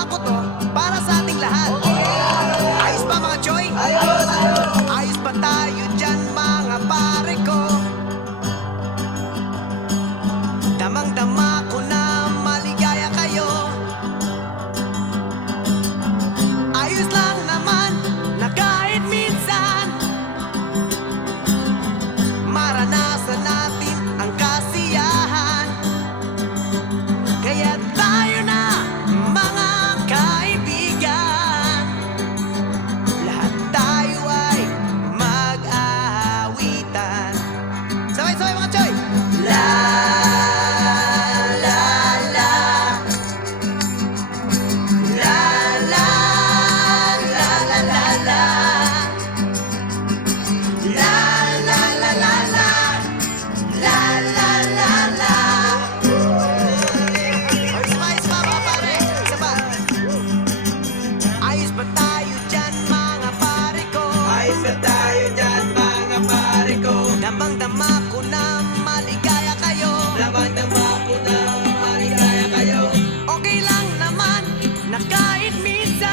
Ginawa ko to para sa ating lahat. Ayos ba mga Choy? Ayos ba tayo dyan mga pare ko? Damang-dama ko na maligaya kayo. Ayos lang naman na kahit minsan maranasan natin ang kasiyahan. Kaya tayo na mga kaibigan, lahat tayo ay mag-aawitan. Sabay-sabay mga Choy! La la la la la la la la la la la la la la la la la la. Ayos pa mga pare, isa pa. Ayos ba tayo dyan mga pare ko? Ayos ba tayo dyan mga pare ko? Damang-dama ko na maligaya kayo. Damang-dama ko na maligaya kayo. Okay lang naman na kahit minsan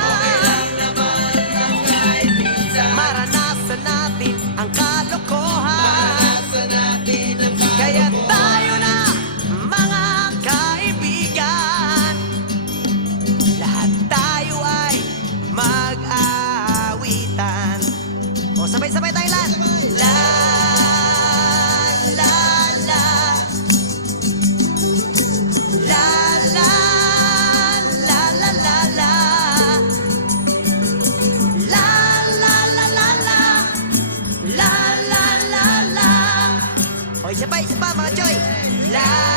maranasan natin ang kalokohan. Kaya tayo na mga kaibigan, lahat tayo ay mag-aawitan. O sabay-sabay tayo lahat. La la la la la la la la la la la la la la la la la la. O isa pa mga Choy. La